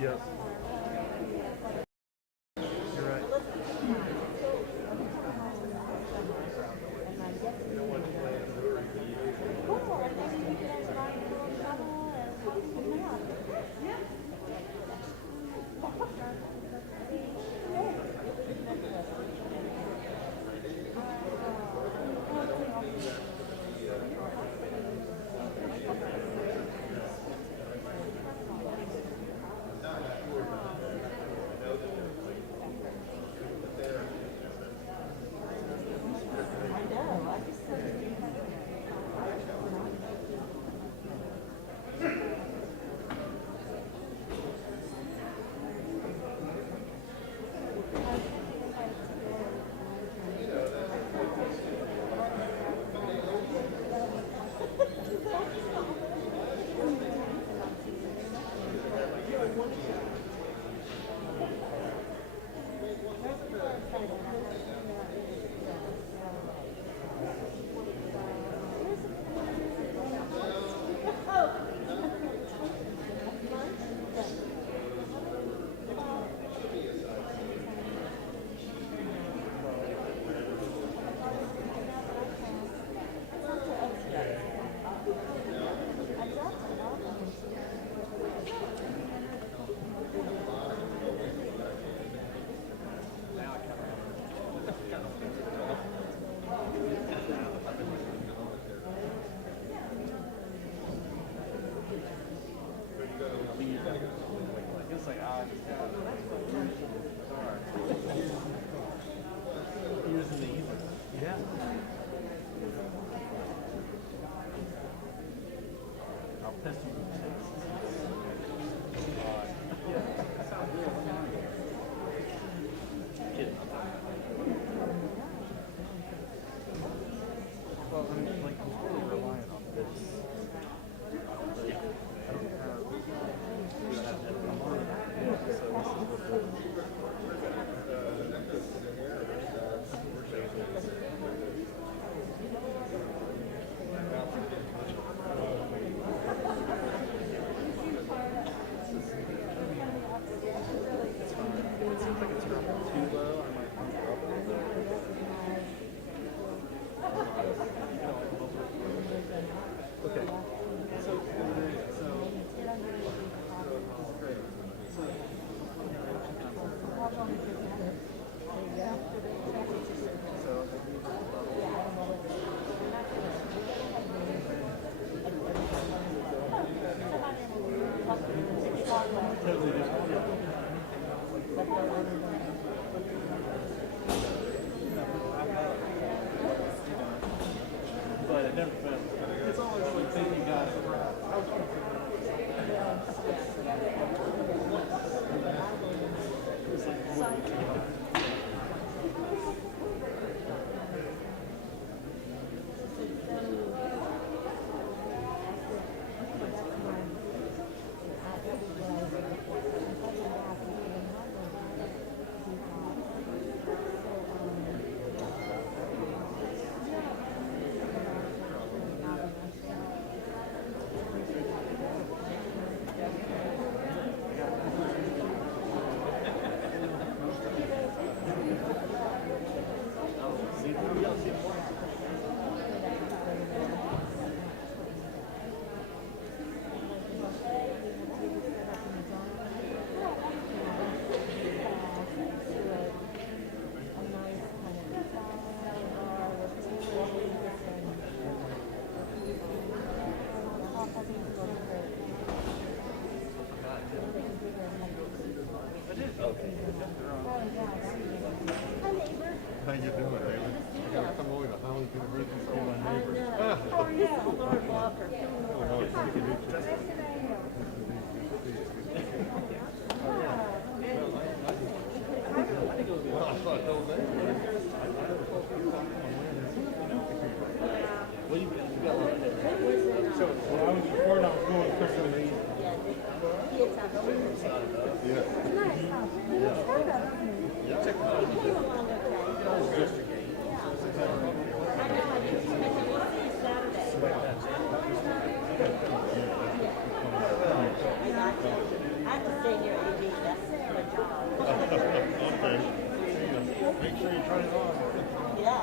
Yes. You're right. Yeah. I'll test you. Well, I mean, like, I'm totally relying on this. I don't have that come on. Yeah, so this is what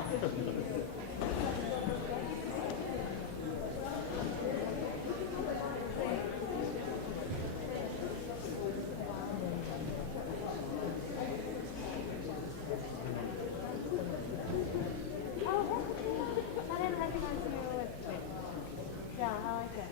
I didn't recognize who you were with. Yeah, I like it.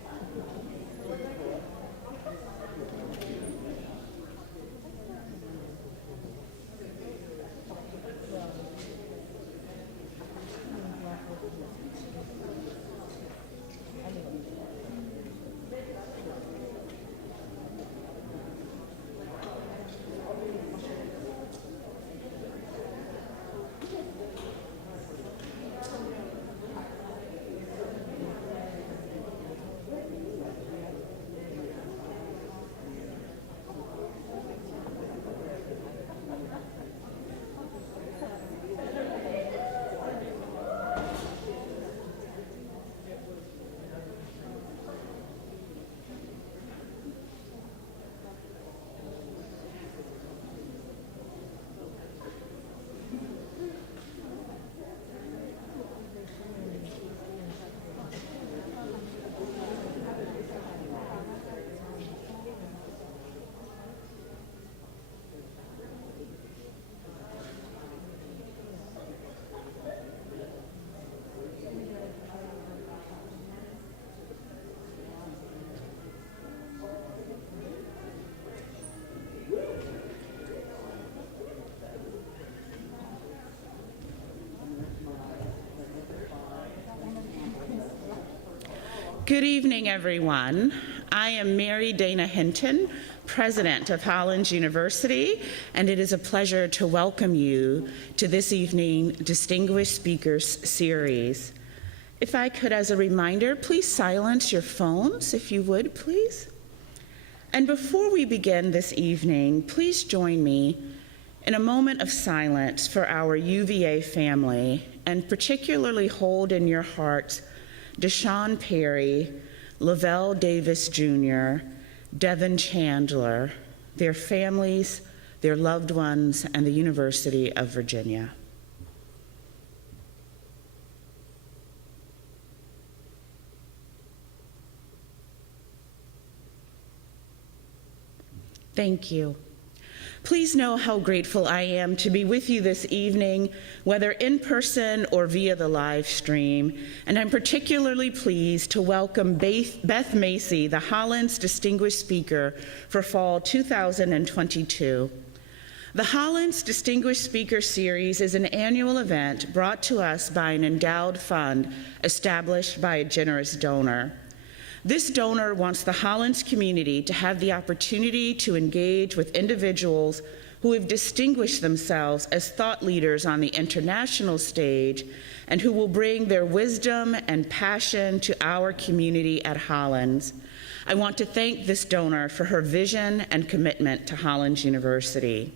Good evening, everyone. I am Mary Dana Hinton, President of Hollins University, and it is a pleasure to welcome you to this evening Distinguished Speakers Series. If I could, as a reminder, please silence your phones, if you would, please. And before we begin this evening, please join me in a moment of silence for our UVA family, and particularly hold in your hearts Deshaun Perry, Lavelle Davis Jr., Devin Chandler, their families, their loved ones, and the University of Virginia. Thank you. Please know how grateful I am to be with you this evening, whether in person or via the live stream, and I'm particularly pleased to welcome Beth Macy, the Hollins Distinguished Speaker for Fall 2022. The Hollins Distinguished Speaker Series is an annual event brought to us by an endowed fund established by a generous donor. This donor wants the Hollins community to have the opportunity to engage with individuals who have distinguished themselves as thought leaders on the international stage and who will bring their wisdom and passion to our community at Hollins. I want to thank this donor for her vision and commitment to Hollins University.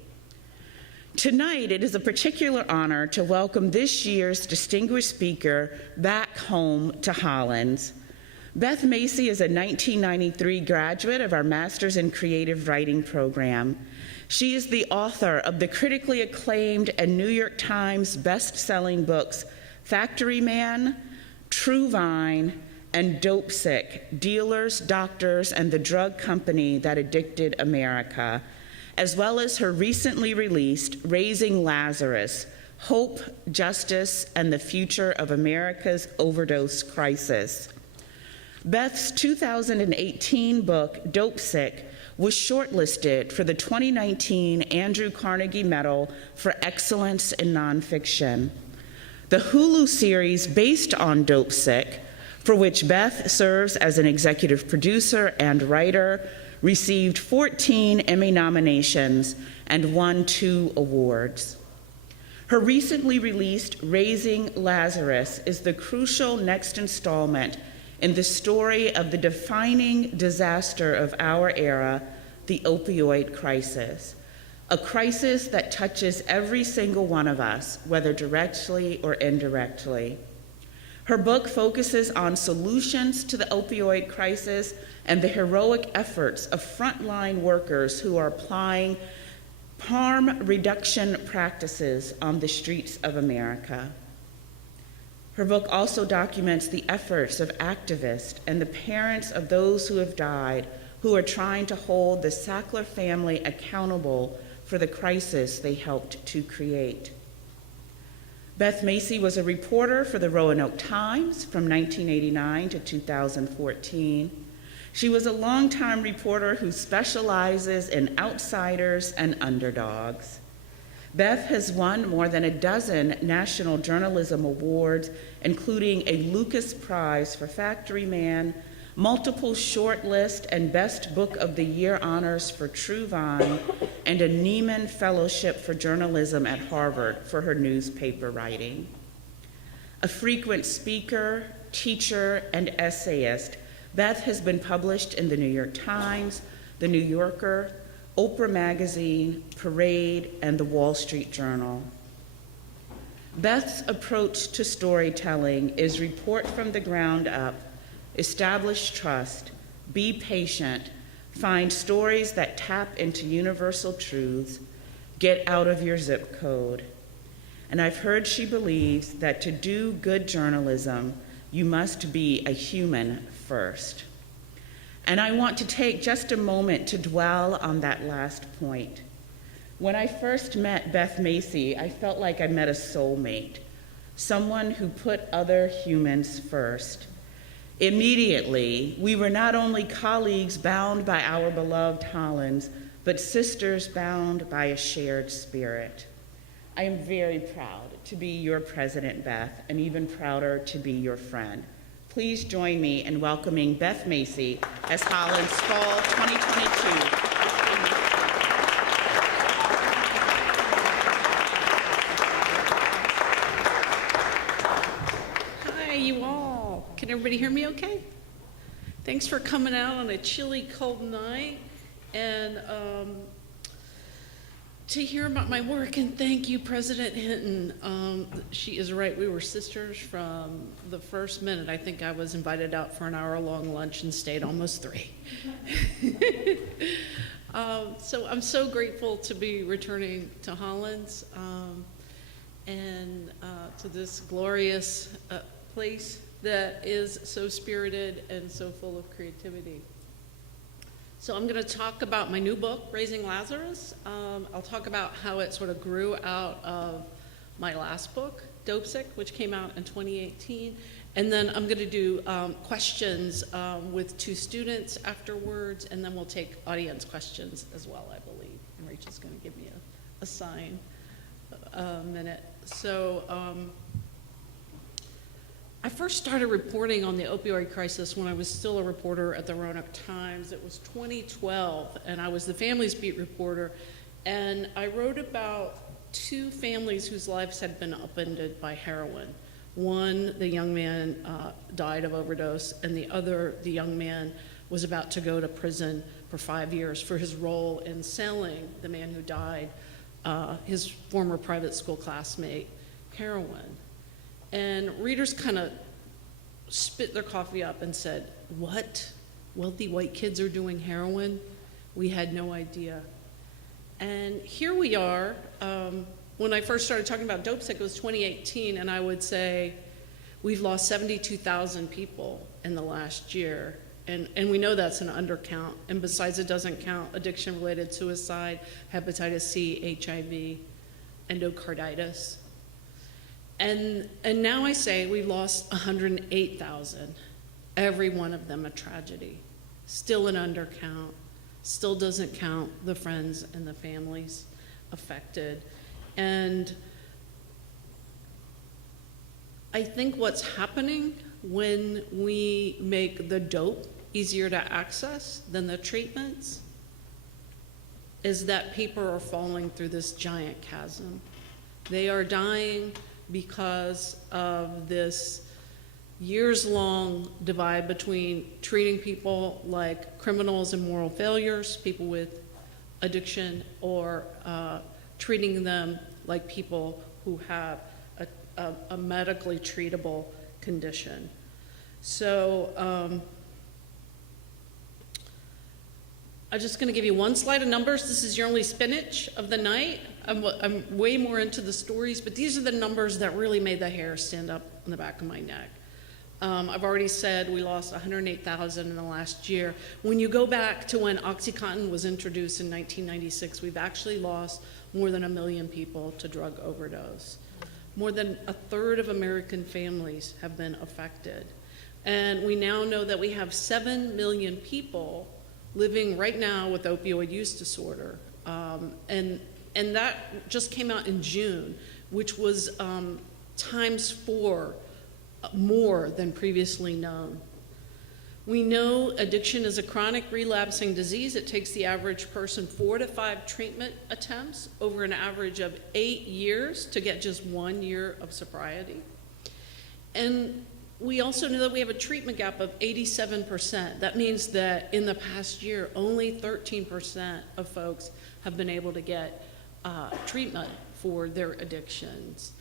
Tonight, it is a particular honor to welcome this year's distinguished speaker back home to Hollins. Beth Macy is a 1993 graduate of our Master's in Creative Writing program. She is the author of the critically acclaimed and New York Times best-selling books Factory Man, True Vine, and Dope Sick, Dealers, Doctors, and the Drug Company That Addicted America, as well as her recently released Raising Lazarus, Hope, Justice, and the Future of America's Overdose Crisis. Beth's 2018 book, Dope Sick, was shortlisted for the 2019 Andrew Carnegie Medal for Excellence in Nonfiction. The Hulu series based on Dope Sick, for which Beth serves as an executive producer and writer, received 14 Emmy nominations and won 2 awards. Her recently released Raising Lazarus is the crucial next installment in the story of the defining disaster of our era, the opioid crisis, a crisis that touches every single one of us, whether directly or indirectly. Her book focuses on solutions to the opioid crisis and the heroic efforts of frontline workers who are applying harm reduction practices on the streets of America. Her book also documents the efforts of activists and the parents of those who have died who are trying to hold the Sackler family accountable for the crisis they helped to create. Beth Macy was a reporter for the Roanoke Times from 1989 to 2014. She was a longtime reporter who specializes in outsiders and underdogs. Beth has won more than a dozen national journalism awards, including a Lucas Prize for Factory Man, multiple shortlist and Best Book of the Year honors for True Vine, and a Nieman Fellowship for Journalism at Harvard for her newspaper writing. A frequent speaker, teacher, and essayist, Beth has been published in the New York Times, the New Yorker, Oprah Magazine, Parade, and the Wall Street Journal. Beth's approach to storytelling is report from the ground up, establish trust, be patient, find stories that tap into universal truths, get out of your zip code. And I've heard she believes that to do good journalism, you must be a human first. And I want to take just a moment to dwell on that last point. When I first met Beth Macy, I felt like I met a soulmate, someone who put other humans first. Immediately, we were not only colleagues bound by our beloved Hollins, but sisters bound by a shared spirit. I am very proud to be your president, Beth, and even prouder to be your friend. Please join me in welcoming Beth Macy as Hollins Fall 2022. Can everybody hear me okay? Thanks for coming out on a chilly, cold night and to hear about my work, and thank you, President Hinton. She is right, we were sisters from the first minute. I think I was invited out for an hour-long lunch and stayed almost 3. So I'm so grateful to be returning to Hollins and to this glorious place that is so spirited and so full of creativity. So I'm going to talk about my new book, Raising Lazarus. I'll talk about how it sort of grew out of my last book, Dope Sick, which came out in 2018. And then I'm going to do questions with 2 students afterwards, and then we'll take audience questions as well, I believe. And Rachel's going to give me a sign minute. So I first started reporting on the opioid crisis when I was still a reporter at the Roanoke Times. It was 2012, and I was the families beat reporter, and I wrote about 2 families whose lives had been upended by heroin. One, the young man died of overdose, and the other, the young man was about to go to prison for 5 years for his role in selling the man who died, his former private school classmate, heroin. And readers kind of spit their coffee up and said, "What? Wealthy white kids are doing heroin? We had no idea." And here we are. When I first started talking about Dope Sick, it was 2018, and I would say we've lost 72,000 people in the last year. And we know that's an undercount. And besides, it doesn't count addiction-related suicide, hepatitis C, HIV, endocarditis. And now I say we've lost 108,000, every one of them a tragedy. Still an undercount, still doesn't count the friends and the families affected. And I think what's happening when we make the dope easier to access than the treatments is that people are falling through this giant chasm. They are dying because of this years-long divide between treating people like criminals and moral failures, people with addiction, or treating them like people who have a medically treatable condition. So I'm just going to give you one slide of numbers. This is your only spinach of the night. I'm way more into the stories, but these are the numbers that really made the hair stand up on the back of my neck. I've already said we lost 108,000 in the last year. When you go back to when OxyContin was introduced in 1996, we've actually lost more than 1 million people to drug overdose. More than a third of American families have been affected. And we now know that we have 7 million people living right now with opioid use disorder. And that just came out in June, which was times 4 more than previously known. We know addiction is a chronic relapsing disease. It takes the average person 4 to 5 treatment attempts over an average of 8 years to get just 1 year of sobriety. And we also know that we have a treatment gap of 87%. That means that in the past year, only 13% of folks have been able to get treatment for their addictions.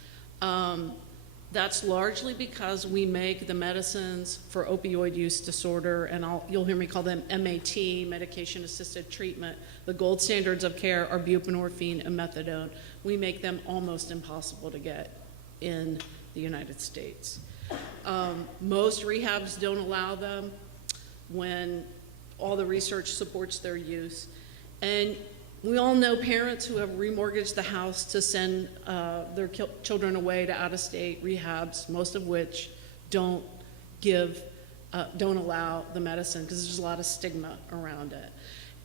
That's largely because we make the medicines for opioid use disorder, and you'll hear me call them MAT, medication-assisted treatment. The gold standards of care are buprenorphine and methadone. We make them almost impossible to get in the United States. Most rehabs don't allow them when all the research supports their use. And we all know parents who have remortgaged the house to send their children away to out-of-state rehabs, most of which don't allow the medicine because there's a lot of stigma around it.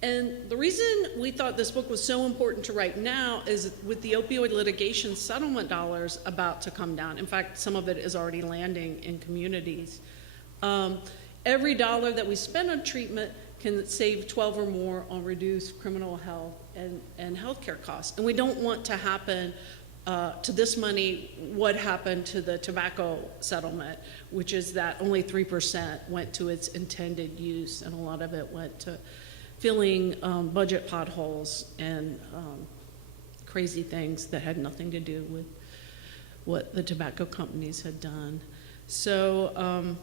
And the reason we thought this book was so important to write now is with the opioid litigation settlement dollars about to come down. In fact, some of it is already landing in communities. Every dollar that we spend on treatment can save 12 or more on reduced criminal health and healthcare costs. And we don't want to happen to this money what happened to the tobacco settlement, which is that only 3% went to its intended use, and a lot of it went to filling budget potholes and crazy things that had nothing to do with what the tobacco companies had done. So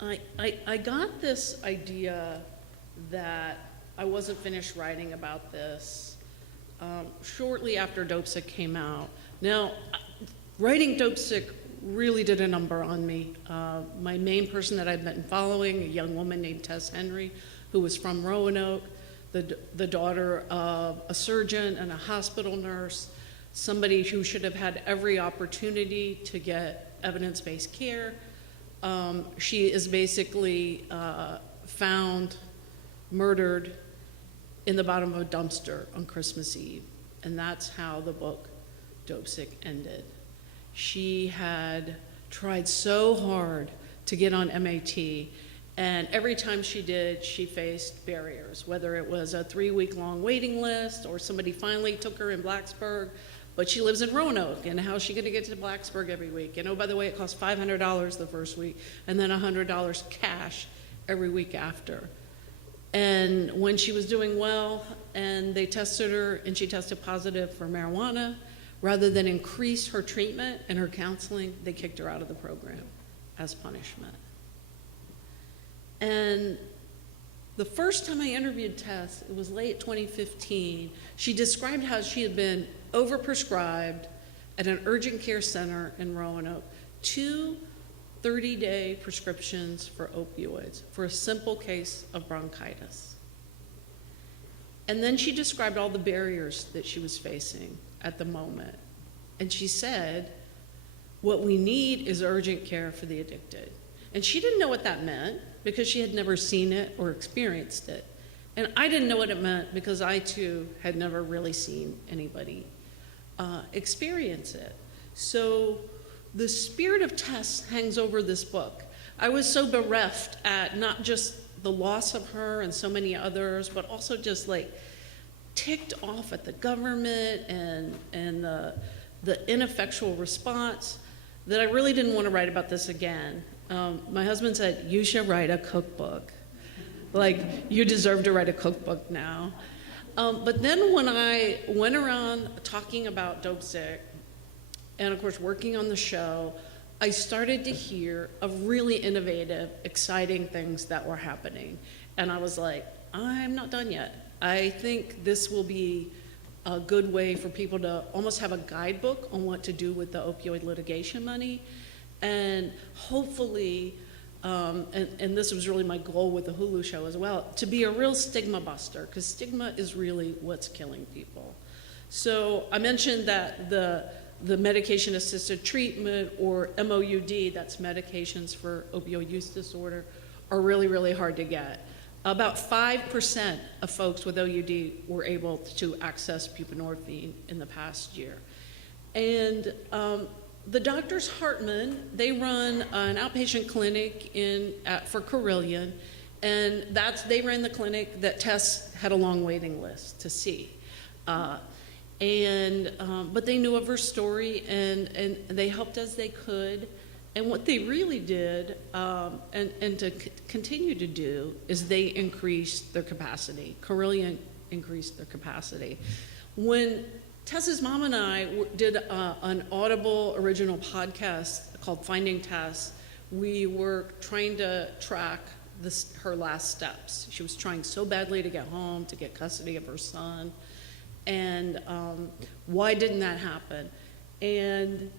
I got this idea that I wasn't finished writing about this shortly after Dopesick came out. Now, writing Dopesick really did a number on me. My main person that I've been following, a young woman named Tess Henry, who was from Roanoke, the daughter of a surgeon and a hospital nurse, somebody who should have had every opportunity to get evidence-based care. She is basically found murdered in the bottom of a dumpster on Christmas Eve. And that's how the book Dopesick ended. She had tried so hard to get on MAT, and every time she did, she faced barriers, whether it was a 3-week-long waiting list or somebody finally took her in Blacksburg, but she lives in Roanoke, and how's she gonna get to Blacksburg every week? And oh, by the way, it costs $500 the first week, and then $100 cash every week after. And when she was doing well, and they tested her, and she tested positive for marijuana, rather than increase her treatment and her counseling, they kicked her out of the program as punishment. And the first time I interviewed Tess, it was late 2015, she described how she had been overprescribed at an urgent care center in Roanoke 2 30-day prescriptions for opioids for a simple case of bronchitis. And then she described all the barriers that she was facing at the moment. And she said, what we need is urgent care for the addicted. And she didn't know what that meant because she had never seen it or experienced it. And I didn't know what it meant because I too had never really seen anybody experience it. So the spirit of Tess hangs over this book. I was so bereft at not just the loss of her and so many others, but also just like ticked off at the government and the ineffectual response that I really didn't want to write about this again. My husband said, you should write a cookbook. Like, you deserve to write a cookbook now. But then when I went around talking about Dopesick, and of course working on the show, I started to hear of really innovative, exciting things that were happening. And I was like, I'm not done yet. I think this will be a good way for people to almost have a guidebook on what to do with the opioid litigation money. And hopefully, and this was really my goal with the Hulu show as well, to be a real stigma buster, because stigma is really what's killing people. So I mentioned that the medication-assisted treatment, or MOUD, that's medications for opioid use disorder, are really, really hard to get. About 5% of folks with OUD were able to access buprenorphine in the past year. And the doctors Hartman, they run an outpatient clinic for Carillion, and they ran the clinic that Tess had a long waiting list to see. But they knew of her story, and they helped as they could. And what they really did, and to continue to do, is they increased their capacity. Carillion increased their capacity. When Tess's mom and I did an Audible original podcast called Finding Tess, we were trying to track her last steps. She was trying so badly to get home, to get custody of her son. And why didn't that happen? And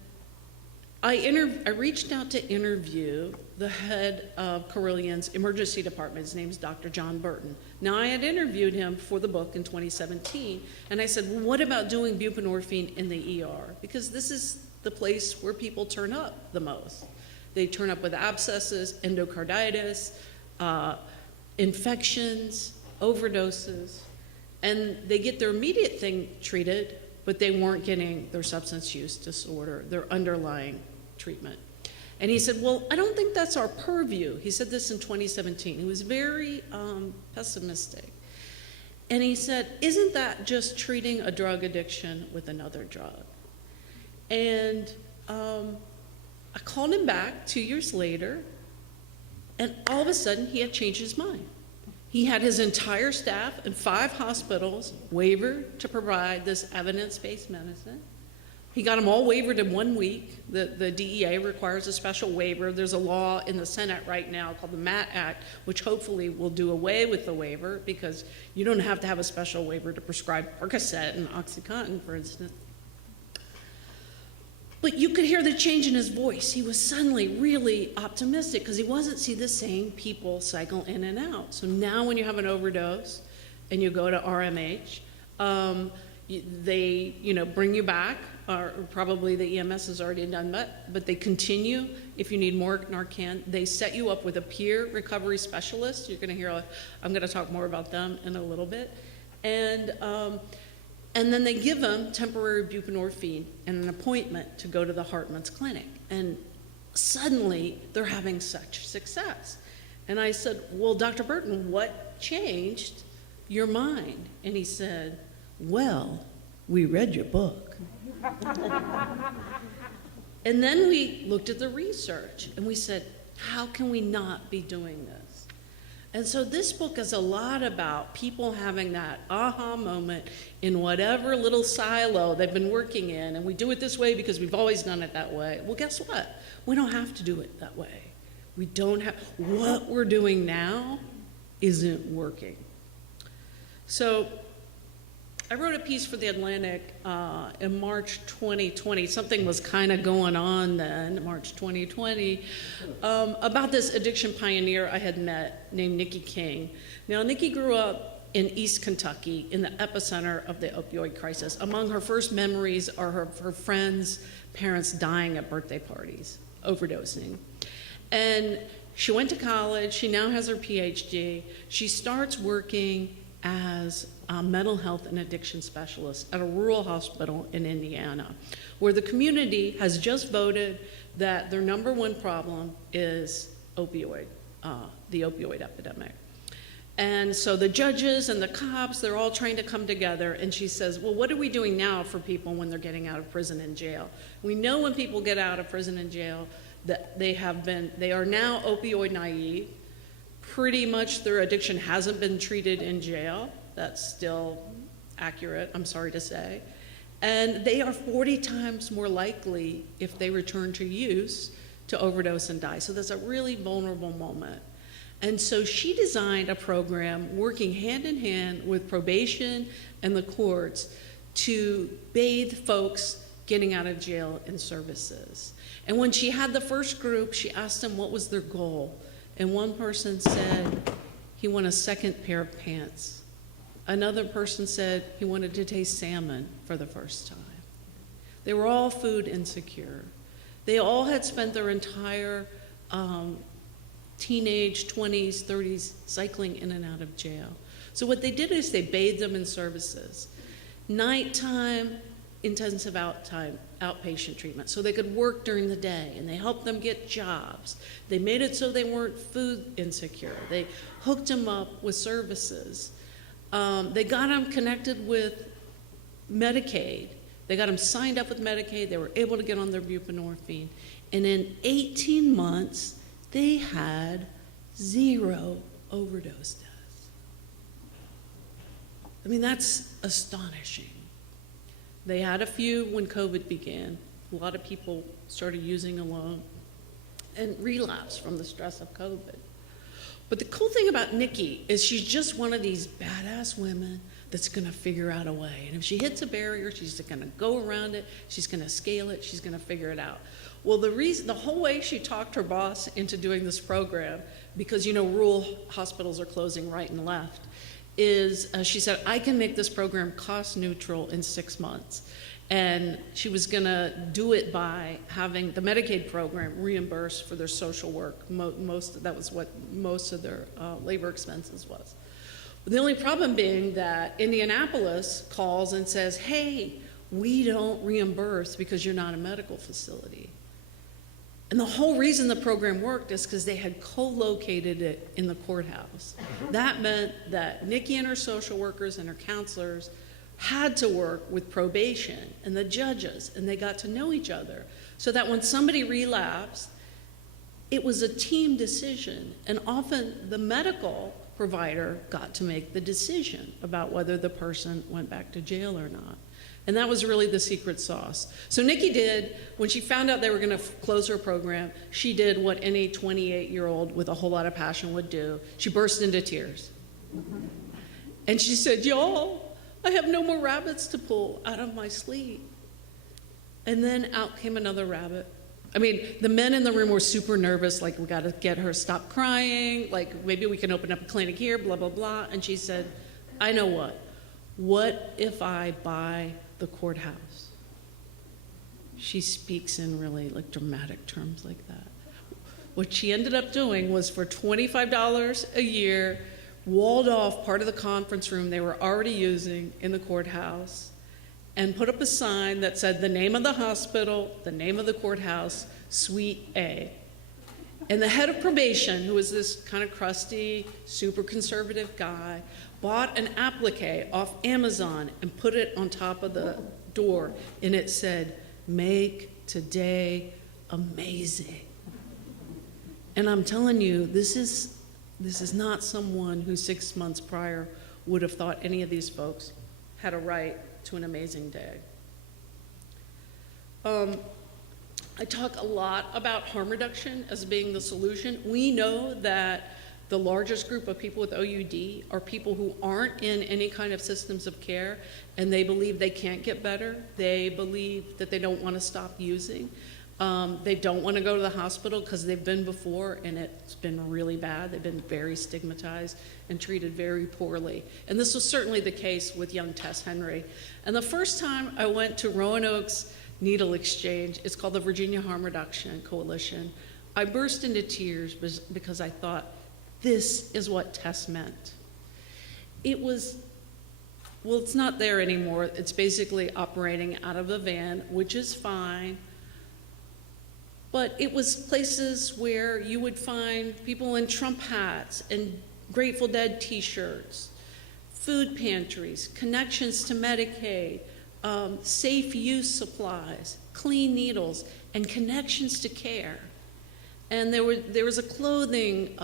I reached out to interview the head of Carillion's emergency department. His name's Dr. John Burton. Now, I had interviewed him for the book in 2017, and I said, well, what about doing buprenorphine in the ER? Because this is the place where people turn up the most. They turn up with abscesses, endocarditis, infections, overdoses, and they get their immediate thing treated, but they weren't getting their substance use disorder, their underlying treatment. And he said, well, I don't think that's our purview. He said this in 2017. He was very pessimistic. And he said, isn't that just treating a drug addiction with another drug? And I called him back 2 years later, and all of a sudden he had changed his mind. He had his entire staff in 5 hospitals waiver to provide this evidence-based medicine. He got them all waivered in 1 week. The DEA requires a special waiver. There's a law in the Senate right now called the MAT Act, which hopefully will do away with the waiver, because you don't have to have a special waiver to prescribe Percocet and OxyContin, for instance. But you could hear the change in his voice. He was suddenly really optimistic, because he wasn't seeing the same people cycle in and out. So now when you have an overdose and you go to RMH, they bring you back, or probably the EMS has already done that, but they continue. If you need more Narcan, they set you up with a peer recovery specialist. You're going to hear, I'm going to talk more about them in a little bit. And then they give them temporary buprenorphine and an appointment to go to the Hartman's clinic. And suddenly, they're having such success. And I said, well, Dr. Burton, what changed your mind? And he said, well, we read your book. And then we looked at the research, and we said, how can we not be doing this? And so this book is a lot about people having that aha moment in whatever little silo they've been working in, and we do it this way because we've always done it that way. Well, guess what? We don't have to do it that way. We don't have, what we're doing now isn't working. So I wrote a piece for The Atlantic in March 2020. Something was kind of going on then, March 2020, about this addiction pioneer I had met named Nikki King. Now, Nikki grew up in East Kentucky in the epicenter of the opioid crisis. Among her first memories are her friends' parents dying at birthday parties, overdosing. And she went to college. She now has her PhD. She starts working as a mental health and addiction specialist at a rural hospital in Indiana, where the community has just voted that their #1 problem is the opioid epidemic. And so the judges and the cops, they're all trying to come together, and she says, well, what are we doing now for people when they're getting out of prison and jail? We know when people get out of prison and jail that they are now opioid naive. Pretty much their addiction hasn't been treated in jail. That's still accurate, I'm sorry to say. And they are 40 times more likely, if they return to use, to overdose and die. So that's a really vulnerable moment. And so she designed a program working hand in hand with probation and the courts to bathe folks getting out of jail in services. And when she had the first group, she asked them what was their goal. And one person said he wanted a second pair of pants. Another person said he wanted to taste salmon for the first time. They were all food insecure. They all had spent their entire teenage 20s, 30s cycling in and out of jail. So what they did is they bathed them in services. Nighttime, intensive outpatient treatment, so they could work during the day, and they helped them get jobs. They made it so they weren't food insecure. They hooked them up with services. They got them connected with Medicaid. They got them signed up with Medicaid. They were able to get on their buprenorphine. And in 18 months, they had 0 overdose deaths. I mean, that's astonishing. They had a few when COVID began. A lot of people started using alone and relapsed from the stress of COVID. But the cool thing about Nikki is she's just one of these badass women that's gonna figure out a way. And if she hits a barrier, she's gonna go around it, she's gonna scale it, she's gonna figure it out. Well, the whole way she talked her boss into doing this program, because rural hospitals are closing right and left, is she said, I can make this program cost neutral in 6 months. And she was gonna do it by having the Medicaid program reimburse for their social work. That was what most of their labor expenses was. But the only problem being that Indianapolis calls and says, hey, we don't reimburse because you're not a medical facility. And the whole reason the program worked is because they had co-located it in the courthouse. That meant that Nikki and her social workers and her counselors had to work with probation and the judges, and they got to know each other, so that when somebody relapsed, it was a team decision, and often the medical provider got to make the decision about whether the person went back to jail or not. And that was really the secret sauce. So Nikki did, when she found out they were gonna close her program, she did what any 28-year-old with a whole lot of passion would do. She burst into tears. And she said, y'all, I have no more rabbits to pull out of my sleeve. And then out came another rabbit. I mean, the men in the room were super nervous, like, we gotta get her to stop crying, like, maybe we can open up a clinic here, blah, blah, blah. And she said, I know what. What if I buy the courthouse? She speaks in really dramatic terms like that. What she ended up doing was, for $25 a year, walled off part of the conference room they were already using in the courthouse, and put up a sign that said the name of the hospital, the name of the courthouse, Suite A. And the head of probation, who was this kind of crusty, super conservative guy, bought an applique off Amazon and put it on top of the door, and it said, make today amazing. And I'm telling you, this is not someone who 6 months prior would have thought any of these folks had a right to an amazing day. I talk a lot about harm reduction as being the solution. We know that the largest group of people with OUD are people who aren't in any kind of systems of care, and they believe they can't get better. They believe that they don't want to stop using. They don't want to go to the hospital because they've been before and it's been really bad. They've been very stigmatized and treated very poorly. And this was certainly the case with young Tess Henry. And the first time I went to Roanoke's needle exchange, it's called the Virginia Harm Reduction Coalition, I burst into tears because I thought, this is what Tess meant. It was, well, it's not there anymore. It's basically operating out of a van, which is fine. But it was places where you would find people in Trump hats and Grateful Dead t-shirts, food pantries, connections to Medicaid, safe use supplies, clean needles, and connections to care. And there was a clothing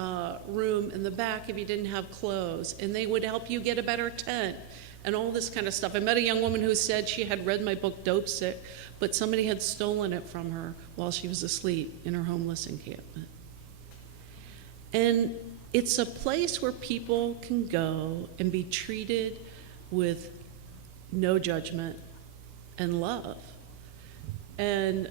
room in the back if you didn't have clothes, and they would help you get a better tent and all this kind of stuff. I met a young woman who said she had read my book, Dope Sick, but somebody had stolen it from her while she was asleep in her homeless encampment. And it's a place where people can go and be treated with no judgment, and love. And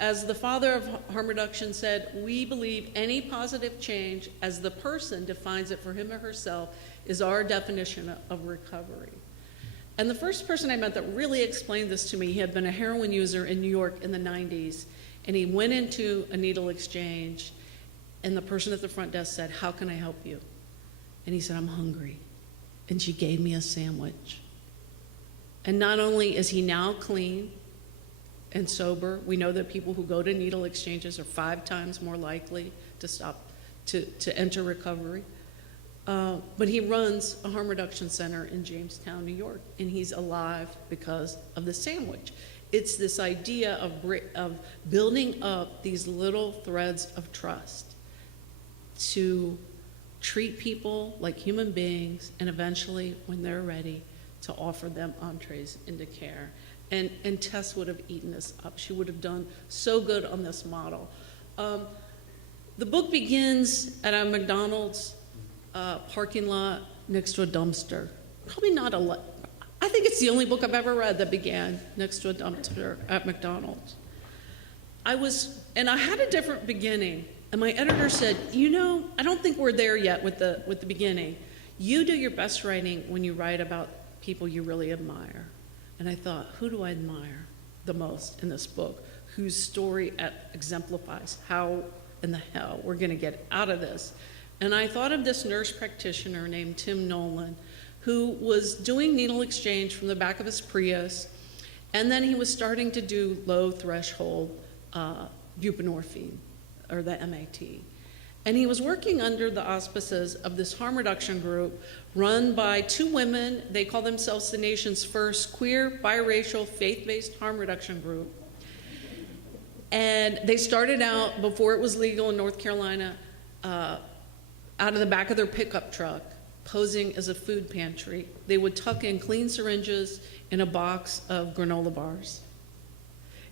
as the father of harm reduction said, we believe any positive change, as the person defines it for him or herself, is our definition of recovery. And the first person I met that really explained this to me, he had been a heroin user in New York in the 90s, and he went into a needle exchange, and the person at the front desk said, "How can I help you?" And he said, "I'm hungry." And she gave me a sandwich. And not only is he now clean and sober, we know that people who go to needle exchanges are 5 times more likely to enter recovery. But he runs a harm reduction center in Jamestown, New York, and he's alive because of the sandwich. It's this idea of building up these little threads of trust to treat people like human beings, and eventually, when they're ready, to offer them entrees into care. And Tess would have eaten this up. She would have done so good on this model. The book begins at a McDonald's parking lot next to a dumpster. Probably not I think it's the only book I've ever read that began next to a dumpster at McDonald's. I had a different beginning, and my editor said, I don't think we're there yet with the beginning. You do your best writing when you write about people you really admire. And I thought, who do I admire the most in this book? Whose story exemplifies how in the hell we're gonna get out of this? And I thought of this nurse practitioner named Tim Nolan, who was doing needle exchange from the back of his Prius, and then he was starting to do low threshold buprenorphine, or the MAT. And he was working under the auspices of this harm reduction group run by 2 women. They call themselves the nation's first queer, biracial, faith-based harm reduction group. And they started out, before it was legal in North Carolina, out of the back of their pickup truck, posing as a food pantry. They would tuck in clean syringes in a box of granola bars,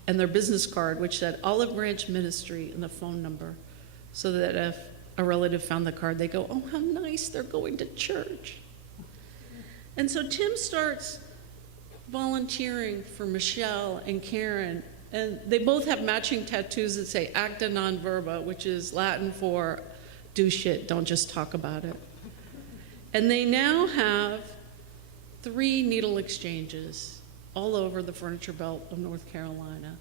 and their business card, which said Olive Branch Ministry and the phone number, so that if a relative found the card, they go, "Oh, how nice, they're going to church." And so Tim starts volunteering for Michelle and Karen, and they both have matching tattoos that say acta non verba, which is Latin for do shit, don't just talk about it. And they now have 3 needle exchanges all over the furniture belt of North Carolina.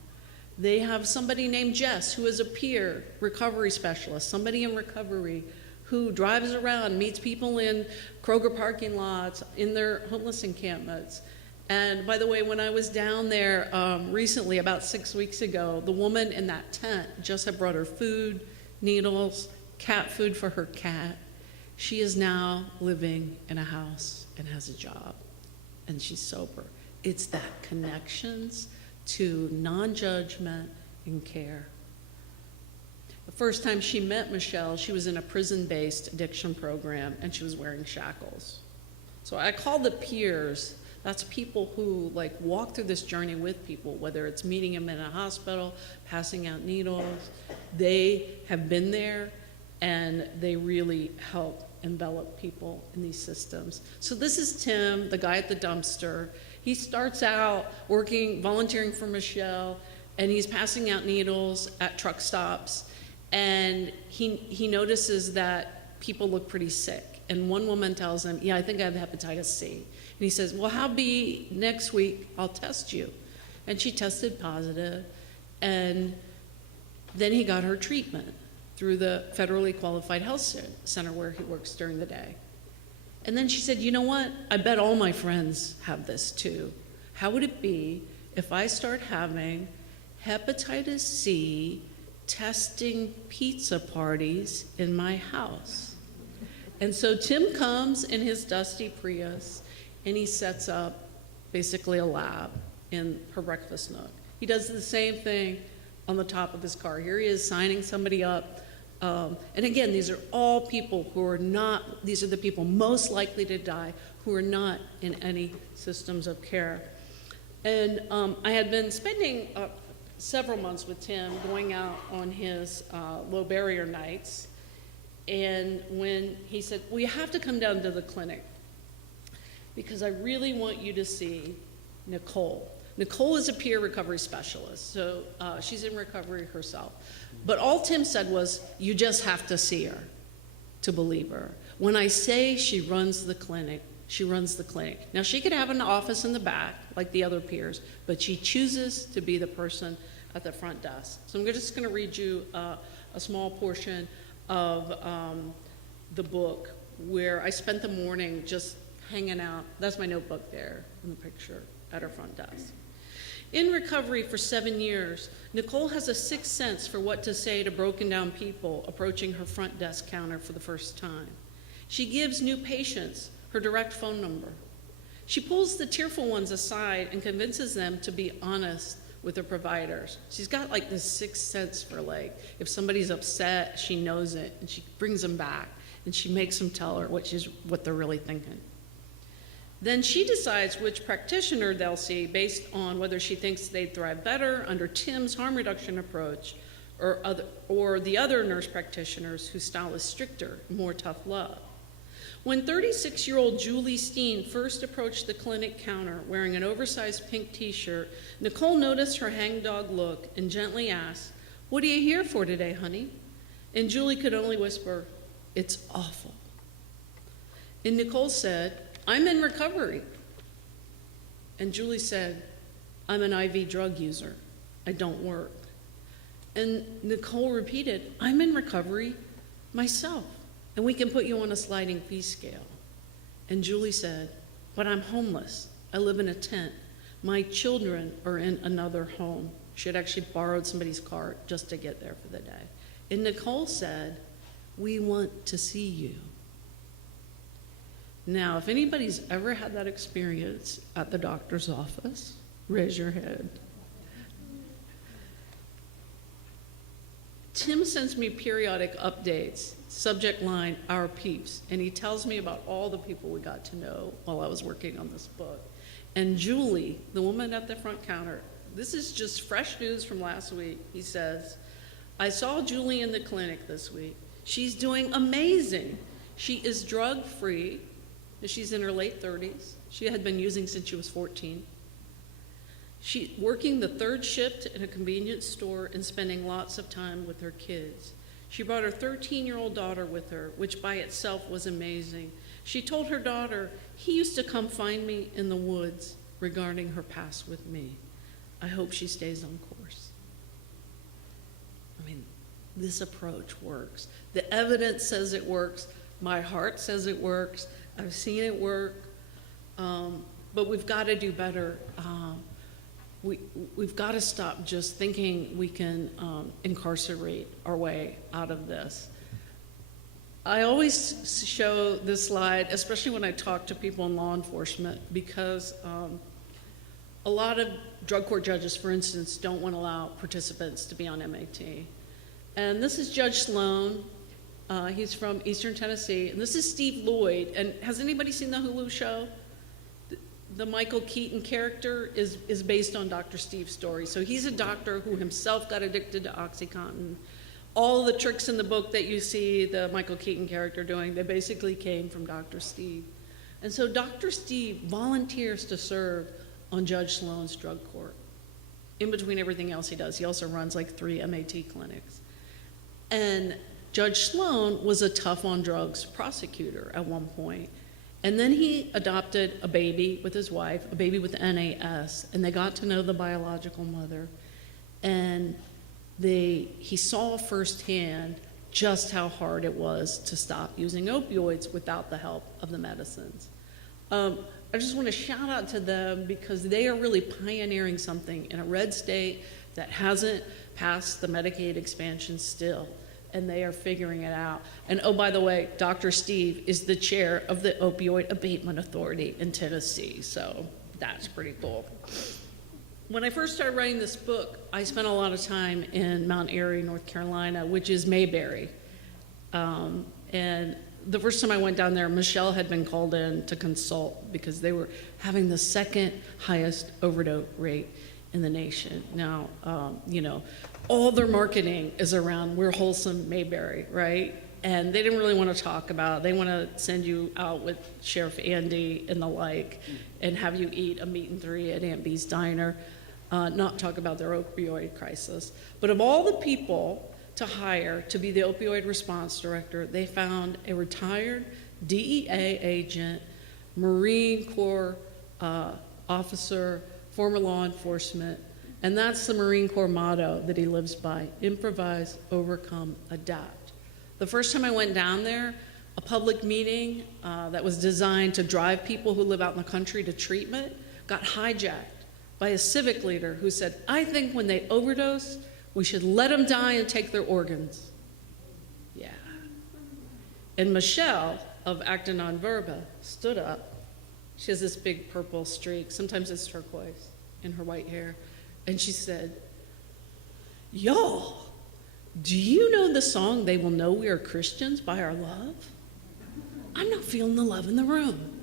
They have somebody named Jess, who is a peer recovery specialist, somebody in recovery who drives around, meets people in Kroger parking lots, in their homeless encampments. And by the way, when I was down there recently, about 6 weeks ago, the woman in that tent just had brought her food, needles, cat food for her cat. She is now living in a house and has a job, and she's sober. It's that connections to non-judgment and care. The first time she met Michelle, she was in a prison-based addiction program, and she was wearing shackles. So I call the peers, that's people who walk through this journey with people, whether it's meeting them in a hospital, passing out needles. They have been there, and they really help envelop people in these systems. So this is Tim, the guy at the dumpster. He starts out volunteering for Michelle, and he's passing out needles at truck stops, and he notices that people look pretty sick. And one woman tells him, "Yeah, I think I have hepatitis C." And he says, "Well, how be next week? I'll test you." And she tested positive, and then he got her treatment through the federally qualified health center where he works during the day. And then she said, "You know what? I bet all my friends have this too. How would it be if I start having hepatitis C testing pizza parties in my house?" And so Tim comes in his dusty Prius, and he sets up basically a lab in her breakfast nook. He does the same thing on the top of his car. Here he is signing somebody up. And again, these are all people who are not, these are the people most likely to die who are not in any systems of care. And I had been spending several months with Tim going out on his low barrier nights. And when he said, "Well, you have to come down to the clinic." because I really want you to see Nicole. Nicole is a peer recovery specialist, so she's in recovery herself. But all Tim said was, you just have to see her to believe her. When I say she runs the clinic, she runs the clinic. Now, she could have an office in the back, like the other peers, but she chooses to be the person at the front desk. So I'm just going to read you a small portion of the book where I spent the morning just hanging out. That's my notebook there in the picture at her front desk. In recovery for 7 years, Nicole has a sixth sense for what to say to broken down people approaching her front desk counter for the first time. She gives new patients her direct phone number. She pulls the tearful ones aside and convinces them to be honest with their providers. She's got like this sixth sense for, like, if somebody's upset, she knows it, and she brings them back, and she makes them tell her what they're really thinking. Then she decides which practitioner they'll see based on whether she thinks they'd thrive better under Tim's harm reduction approach or the other nurse practitioners whose style is stricter, more tough love. When 36-year-old Julie Steen first approached the clinic counter wearing an oversized pink t-shirt, Nicole noticed her hangdog look and gently asked, "What are you here for today, honey?" And Julie could only whisper, "It's awful." And Nicole said, "I'm in recovery." And Julie said, "I'm an IV drug user. I don't work." And Nicole repeated, "I'm in recovery myself, and we can put you on a sliding fee scale." And Julie said, "But I'm homeless. I live in a tent. My children are in another home." She had actually borrowed somebody's car just to get there for the day. And Nicole said, "We want to see you." Now, if anybody's ever had that experience at the doctor's office, raise your hand. Tim sends me periodic updates, subject line, "Our peeps," and he tells me about all the people we got to know while I was working on this book. And Julie, the woman at the front counter, this is just fresh news from last week. He says, "I saw Julie in the clinic this week. She's doing amazing. She is drug-free. She's in her late 30s. She had been using since she was 14. She's working the third shift in a convenience store and spending lots of time with her kids. She brought her 13-year-old daughter with her, which by itself was amazing. She told her daughter, 'He used to come find me in the woods,' regarding her past with me. I hope she stays on course." I mean, this approach works. The evidence says it works. My heart says it works. I've seen it work, but we've got to do better. We've got to stop just thinking we can incarcerate our way out of this. I always show this slide, especially when I talk to people in law enforcement, because a lot of drug court judges, for instance, don't want to allow participants to be on MAT. And this is Judge Sloan. He's from Eastern Tennessee. And this is Steve Lloyd. And has anybody seen the Hulu show? The Michael Keaton character is based on Dr. Steve's story. So he's a doctor who himself got addicted to OxyContin. All the tricks in the book that you see the Michael Keaton character doing, they basically came from Dr. Steve. And so Dr. Steve volunteers to serve on Judge Sloan's drug court. In between everything else he does, he also runs like 3 MAT clinics. And Judge Sloan was a tough on drugs prosecutor at one point. And then he adopted a baby with his wife, a baby with NAS, and they got to know the biological mother. And he saw firsthand just how hard it was to stop using opioids without the help of the medicines. I just want to shout out to them because they are really pioneering something in a red state that hasn't passed the Medicaid expansion still, and they are figuring it out. And oh, by the way, Dr. Steve is the chair of the Opioid Abatement Authority in Tennessee, so that's pretty cool. When I first started writing this book, I spent a lot of time in Mount Airy, North Carolina, which is Mayberry. And the first time I went down there, Michelle had been called in to consult because they were having the second highest overdose rate in the nation. Now, all their marketing is around we're wholesome Mayberry, right? and they didn't really want to talk about it. They want to send you out with Sheriff Andy and the like and have you eat a meat and three at Aunt Bee's Diner, not talk about their opioid crisis. But of all the people to hire to be the opioid response director, they found a retired DEA agent, Marine Corps officer, former law enforcement, and that's the Marine Corps motto that he lives by: improvise, overcome, adapt. The first time I went down there, a public meeting that was designed to drive people who live out in the country to treatment got hijacked by a civic leader who said, I think when they overdose, we should let them die and take their organs. Yeah. And Michelle of Acton on Verba stood up. She has this big purple streak, sometimes it's turquoise, in her white hair. And she said, y'all, do you know the song, They Will Know We Are Christians, by Our Love? I'm not feeling the love in the room.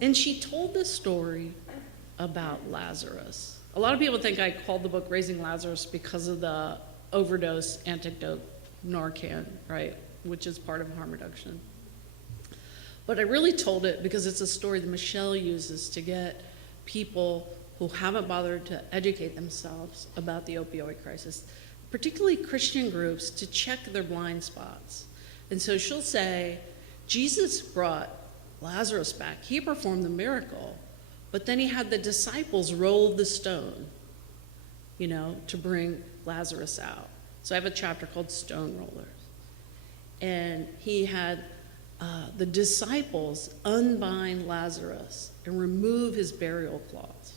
And she told this story about Lazarus. A lot of people think I called the book Raising Lazarus because of the overdose antidote, Narcan, right, which is part of harm reduction. But I really told it because it's a story that Michelle uses to get people who haven't bothered to educate themselves about the opioid crisis, particularly Christian groups, to check their blind spots. And so she'll say, Jesus brought Lazarus back. He performed the miracle, but then he had the disciples roll the stone, to bring Lazarus out. So I have a chapter called Stone Rollers. And he had the disciples unbind Lazarus and remove his burial cloths.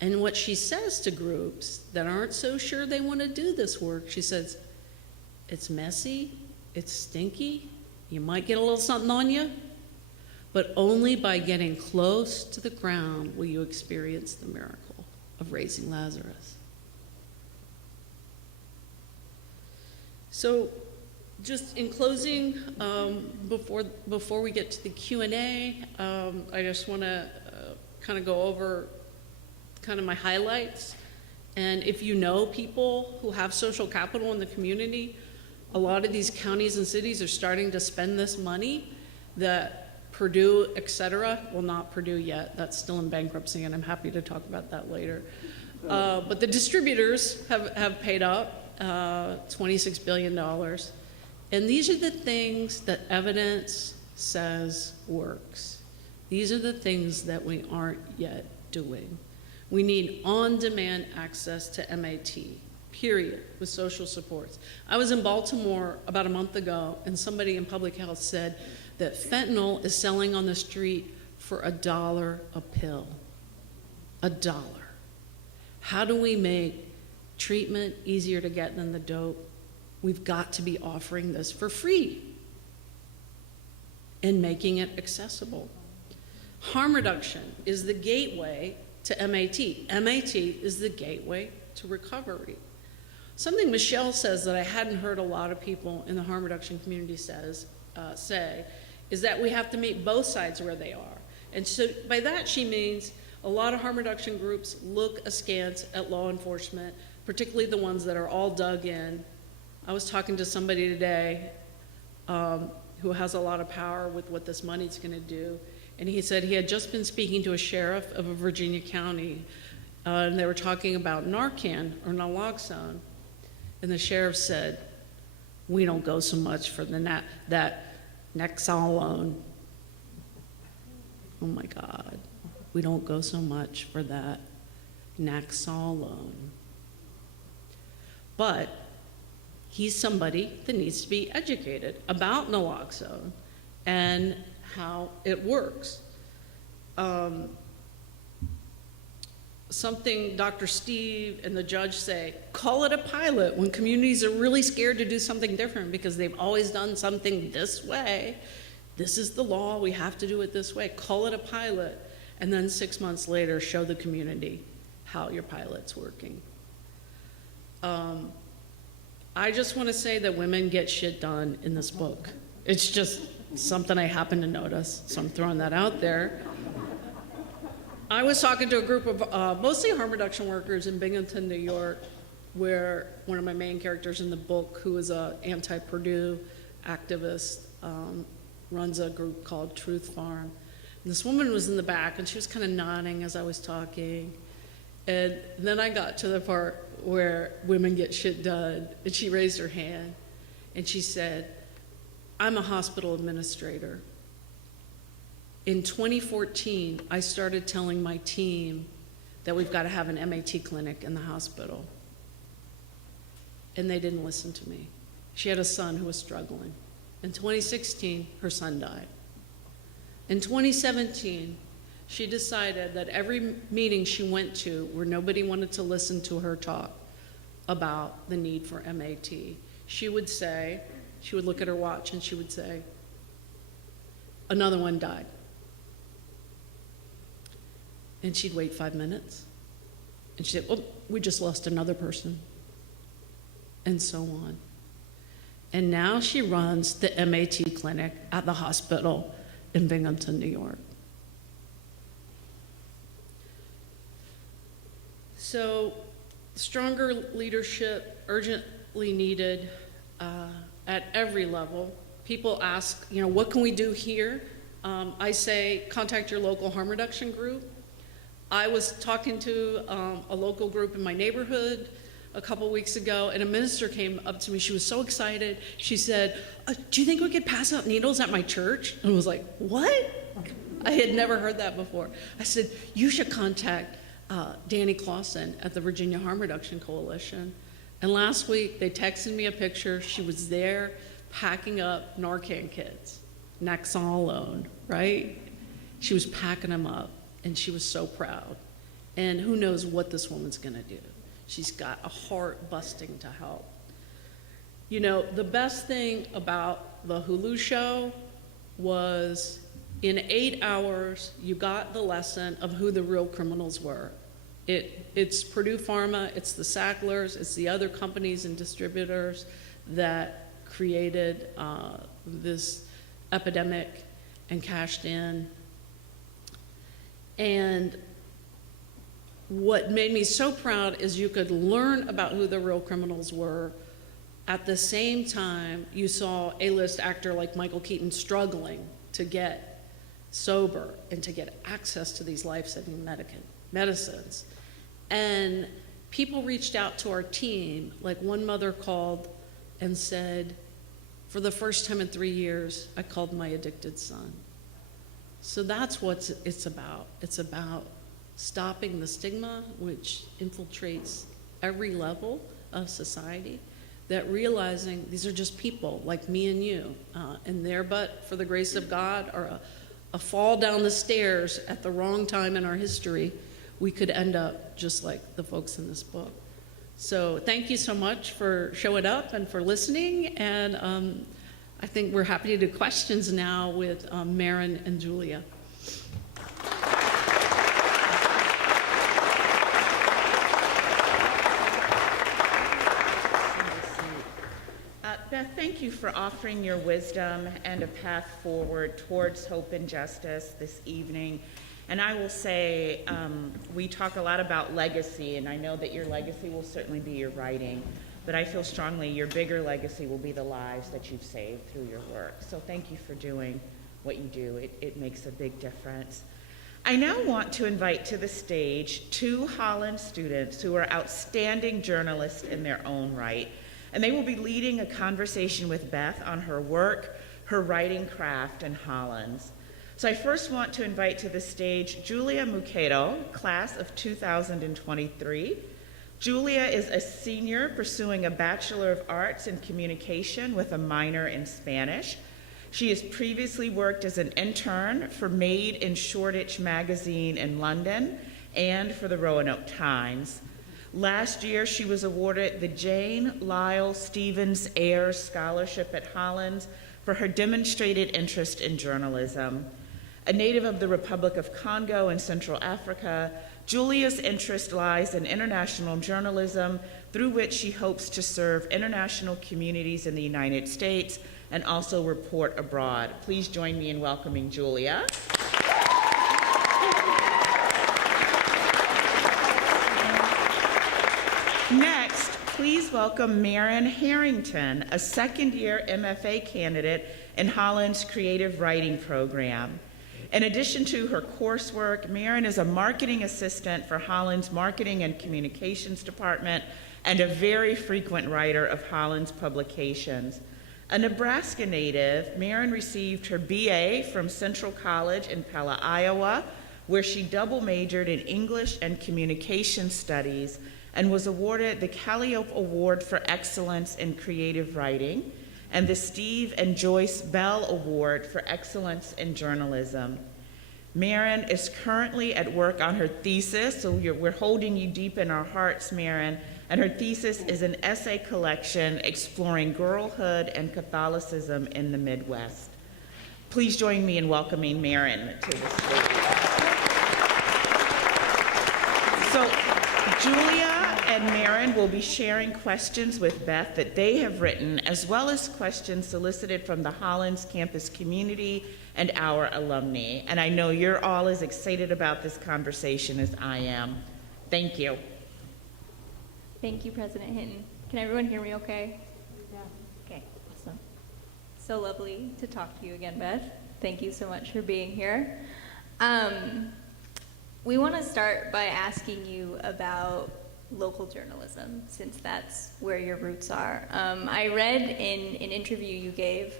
And what she says to groups that aren't so sure they want to do this work, she says, it's messy, it's stinky, you might get a little something on you, but only by getting close to the ground will you experience the miracle of raising Lazarus. So just in closing, before we get to the Q&A, I just want to kind of go over kind of my highlights. And if you know people who have social capital in the community, a lot of these counties and cities are starting to spend this money that Purdue, et cetera, well, not Purdue yet, that's still in bankruptcy, and I'm happy to talk about that later. But the distributors have paid up $26 billion. And these are the things that evidence says works. These are the things that we aren't yet doing. We need on-demand access to MAT, period, with social supports. I was in Baltimore about a month ago, and somebody in public health said that fentanyl is selling on the street for $1 a pill. $1. How do we make treatment easier to get than the dope? We've got to be offering this for free and making it accessible. Harm reduction is the gateway to MAT. MAT is the gateway to recovery. Something Michelle says that I hadn't heard a lot of people in the harm reduction community say is that we have to meet both sides where they are. And so by that she means a lot of harm reduction groups look askance at law enforcement, particularly the ones that are all dug in. I was talking to somebody today who has a lot of power with what this money's going to do, and he said he had just been speaking to a sheriff of a Virginia county, and they were talking about Narcan or naloxone, and the sheriff said, we don't go so much for that Nexalone. Oh my God, we don't go so much for that Nexalone. But he's somebody that needs to be educated about naloxone and how it works. Something Dr. Steve and the judge say, call it a pilot when communities are really scared to do something different because they've always done something this way. This is the law, we have to do it this way. Call it a pilot, and then 6 months later, show the community how your pilot's working. I just want to say that women get shit done in this book. It's just something I happen to notice, so I'm throwing that out there. I was talking to a group of mostly harm reduction workers in Binghamton, New York, where one of my main characters in the book, who is a anti-Purdue activist, runs a group called Truth Farm. And this woman was in the back, and she was kind of nodding as I was talking. And then I got to the part where women get shit done, and she raised her hand, and she said, "I'm a hospital administrator. In 2014, I started telling my team that we've got to have an MAT clinic in the hospital. And they didn't listen to me. She had a son who was struggling. In 2016, her son died. In 2017, she decided that every meeting she went to where nobody wanted to listen to her talk about the need for MAT, she would look at her watch and she would say, another one died. And she'd wait 5 minutes. And she'd say, oh, we just lost another person. And so on. And now she runs the MAT clinic at the hospital in Binghamton, New York. So, stronger leadership, urgently needed at every level. People ask, what can we do here? I say, contact your local harm reduction group. I was talking to a local group in my neighborhood a couple weeks ago, and a minister came up to me. She was so excited. She said, do you think we could pass out needles at my church? And I was like, what? I had never heard that before. I said, you should contact Danny Clausen at the Virginia Harm Reduction Coalition. And last week, they texted me a picture. She was there packing up Narcan kits, Naxon alone, right? She was packing them up, and she was so proud. And who knows what this woman's gonna do. She's got a heart busting to help. The best thing about the Hulu show was in 8 hours, you got the lesson of who the real criminals were. It's Purdue Pharma, it's the Sacklers, it's the other companies and distributors that created this epidemic and cashed in. And what made me so proud is you could learn about who the real criminals were. At the same time, you saw A-list actor like Michael Keaton struggling to get sober and to get access to these life-saving medicines. And people reached out to our team. Like one mother called and said, for the first time in 3 years, I called my addicted son. So that's what it's about. It's about stopping the stigma, which infiltrates every level of society, that realizing these are just people like me and you, and there but for the grace of God or a fall down the stairs at the wrong time in our history, we could end up just like the folks in this book. So thank you so much for showing up and for listening, and I think we're happy to do questions now with Maren and Julia. Beth, thank you for offering your wisdom and a path forward towards hope and justice this evening. And I will say, we talk a lot about legacy, and I know that your legacy will certainly be your writing, but I feel strongly your bigger legacy will be the lives that you've saved through your work. So thank you for doing what you do. It makes a big difference. I now want to invite to the stage 2 Hollins students who are outstanding journalists in their own right, and they will be leading a conversation with Beth on her work, her writing craft, and Hollins. So I first want to invite to the stage Julia Muquedo, class of 2023. Julia is a senior pursuing a Bachelor of Arts in Communication with a minor in Spanish. She has previously worked as an intern for Made in Shoreditch magazine in London and for the Roanoke Times. Last year, she was awarded the Jane Lyle Stevens Ayres Scholarship at Hollins for her demonstrated interest in journalism. A native of the Republic of Congo in Central Africa, Julia's interest lies in international journalism, through which she hopes to serve international communities in the United States and also report abroad. Please join me in welcoming Julia. Next, please welcome Maren Harrington, a second-year MFA candidate in Hollins' creative writing program. In addition to her coursework, Maren is a marketing assistant for Hollins' Marketing and Communications Department and a very frequent writer of Hollins publications. A Nebraska native, Maren received her BA from Central College in Pella, Iowa, where she double majored in English and Communication Studies and was awarded the Calliope Award for Excellence in Creative Writing and the Steve and Joyce Bell Award for Excellence in Journalism. Maren is currently at work on her thesis, so we're holding you deep in our hearts, Maren, and her thesis is an essay collection exploring girlhood and Catholicism in the Midwest. Please join me in welcoming Maren to the stage. So, Julia and Maren will be sharing questions with Beth that they have written, as well as questions solicited from the Hollins campus community and our alumni. And I know you're all as excited about this conversation as I am. Thank you. Thank you, President Hinton. Can everyone hear me okay? Yeah. Okay, awesome. So lovely to talk to you again, Beth. Thank you so much for being here. We want to start by asking you about local journalism, since that's where your roots are. I read in an interview you gave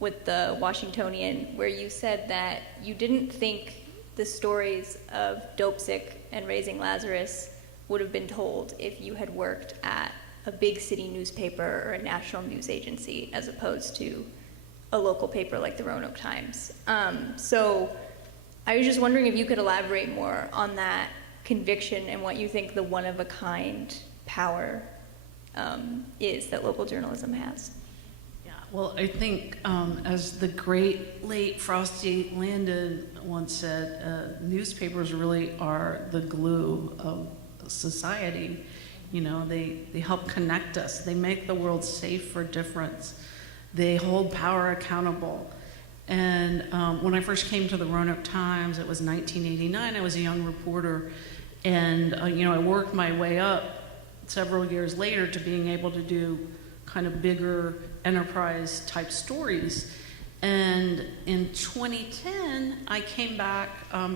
with the Washingtonian where you said that you didn't think the stories of Dopesick and Raising Lazarus would have been told if you had worked at a big city newspaper or a national news agency as opposed to a local paper like the Roanoke Times. So I was just wondering if you could elaborate more on that conviction and what you think the one-of-a-kind power is that local journalism has. Yeah, well, I think as the great late Frosty Landon once said, newspapers really are the glue of society. You know, they help connect us. They make the world safe for difference. They hold power accountable. And when I first came to the Roanoke Times, it was 1989. I was a young reporter, and you know, I worked my way up several years later to being able to do kind of bigger enterprise type stories. And in 2010, I came back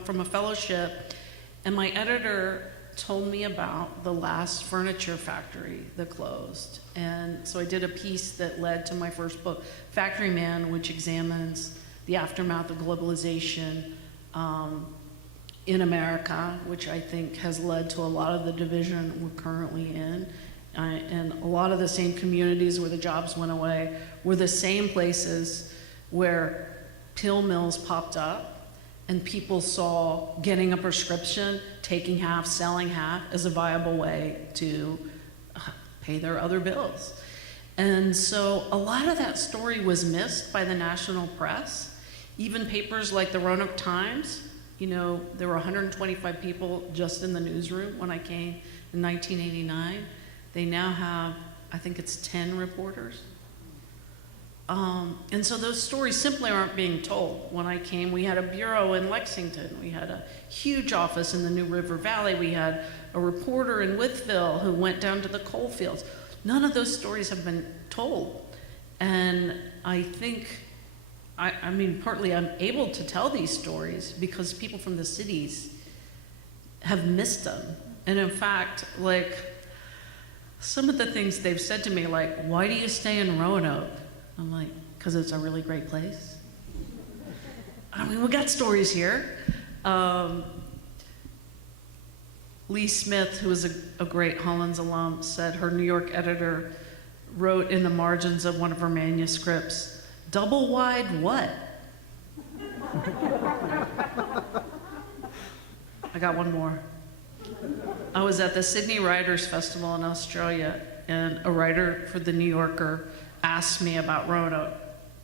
from a fellowship, and my editor told me about the last furniture factory that closed. And so I did a piece that led to my first book, Factory Man, which examines the aftermath of globalization in America, which I think has led to a lot of the division we're currently in. And a lot of the same communities where the jobs went away were the same places where pill mills popped up and people saw getting a prescription, taking half, selling half as a viable way to pay their other bills. And so a lot of that story was missed by the national press. Even papers like the Roanoke Times, you know, there were 125 people just in the newsroom when I came in 1989. They now have, I think it's 10 reporters. And so those stories simply aren't being told. When I came, we had a bureau in Lexington. We had a huge office in the New River Valley. We had a reporter in Wytheville who went down to the coal fields. None of those stories have been told. And I think, I mean, partly I'm able to tell these stories because people from the cities have missed them. And in fact, like, some of the things they've said to me, like, why do you stay in Roanoke? I'm like, because it's a really great place. I mean, we got stories here. Lee Smith, who was a great Hollins alum, said her New York editor wrote in the margins of one of her manuscripts, double wide what? I got one more. I was at the Sydney Writers Festival in Australia, and a writer for The New Yorker asked me about Roanoke.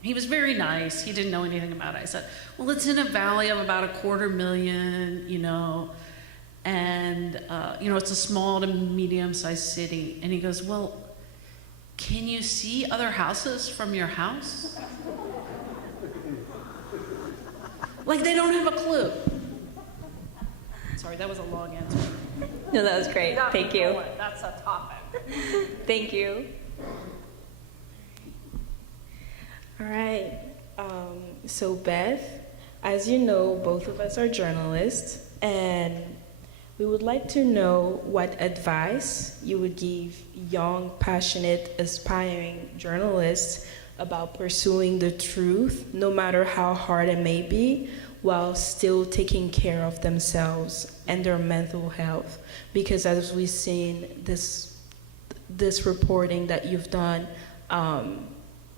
He was very nice. He didn't know anything about it. I said, well, it's in a valley of about 250,000, you know, and, you know, it's a small to medium-sized city. And he goes, well, can you see other houses from your house? Like, they don't have a clue. Sorry, that was a long answer. No, that was great. Thank you. That's a topic. Thank you. All right. So Beth, as you know, both of us are journalists, and we would like to know what advice you would give young, passionate, aspiring journalists about pursuing the truth, no matter how hard it may be, while still taking care of themselves and their mental health. Because as we've seen, this reporting that you've done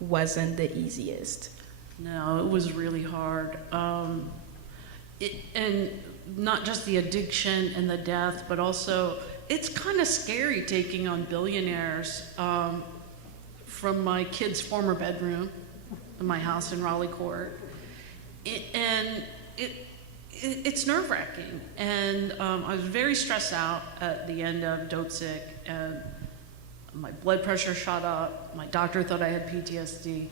wasn't the easiest. No, it was really hard. And not just the addiction and the death, but also it's kind of scary taking on billionaires from my kid's former bedroom in my house in Raleigh Court. It's nerve-wracking. And I was very stressed out at the end of Dope Sick, and my blood pressure shot up. My doctor thought I had PTSD.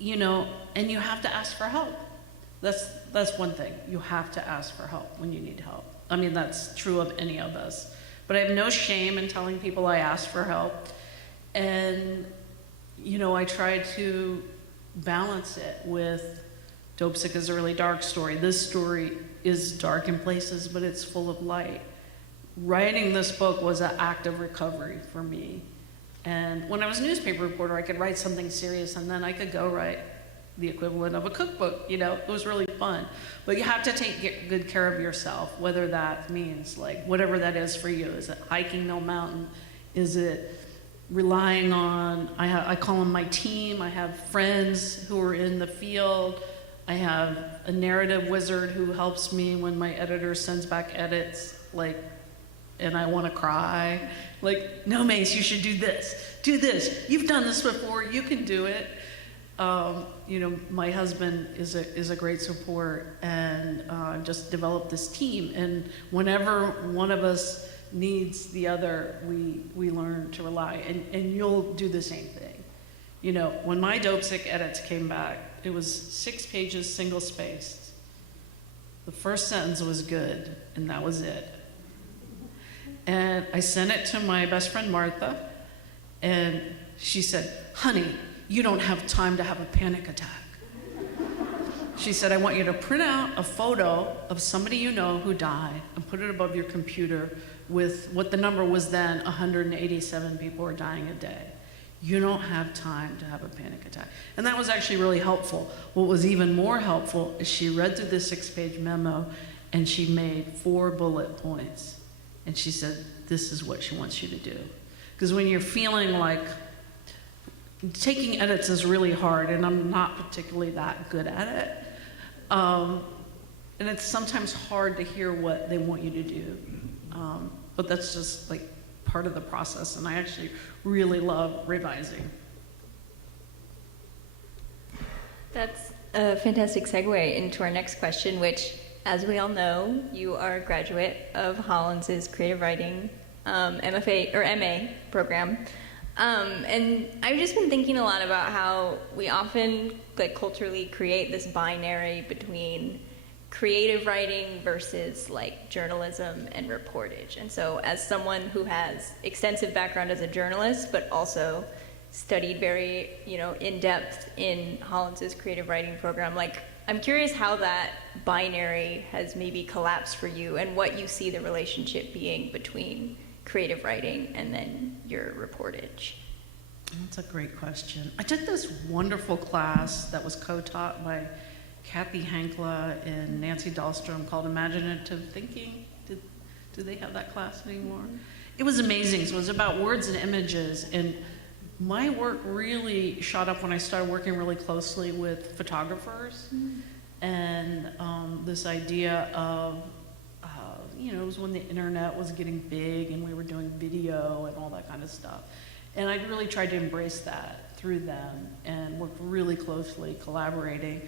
You know, and you have to ask for help. That's one thing. You have to ask for help when you need help. I mean, that's true of any of us. But I have no shame in telling people I asked for help. And, you know, I try to balance it with Dope Sick is a really dark story. This story is dark in places, but it's full of light. Writing this book was an act of recovery for me. And when I was a newspaper reporter, I could write something serious, and then I could go write the equivalent of a cookbook. You know, it was really fun. But you have to take good care of yourself, whether that means, like, whatever that is for you. Is it hiking no mountain? Is it relying on, I call them my team. I have friends who are in the field. I have a narrative wizard who helps me when my editor sends back edits, like, and I want to cry. Like, no, Mace, you should do this. Do this. You've done this before. You can do it. You know, my husband is a great support, and just developed this team. And whenever one of us needs the other, we learn to rely. And you'll do the same thing. You know, when my Dope Sick edits came back, it was 6 pages, single-spaced. The first sentence was good, and that was it. And I sent it to my best friend, Martha, and she said, honey, you don't have time to have a panic attack. She said, I want you to print out a photo of somebody you know who died and put it above your computer with what the number was then, 187 people are dying a day. You don't have time to have a panic attack. And that was actually really helpful. What was even more helpful is she read through this 6-page memo, and she made 4 bullet points. And she said, this is what she wants you to do. Because when you're feeling like, taking edits is really hard, and I'm not particularly that good at it. And it's sometimes hard to hear what they want you to do. But that's just like part of the process, and I actually really love revising. That's a fantastic segue into our next question, which, as we all know, you are a graduate of Hollins' creative writing MFA or MA program. And I've just been thinking a lot about how we often like culturally create this binary between creative writing versus like journalism and reportage. And so as someone who has extensive background as a journalist, but also studied very, in depth in Hollins' creative writing program, like I'm curious how that binary has maybe collapsed for you and what you see the relationship being between creative writing and then your reportage. That's a great question. I took this wonderful class that was co-taught by Kathy Hankla and Nancy Dahlstrom called Imaginative Thinking. Do they have that class anymore? It was amazing. So it was about words and images, and my work really shot up when I started working really closely with photographers. And this idea of, it was when the internet was getting big and we were doing video and all that kind of stuff. And I really tried to embrace that through them and worked really closely collaborating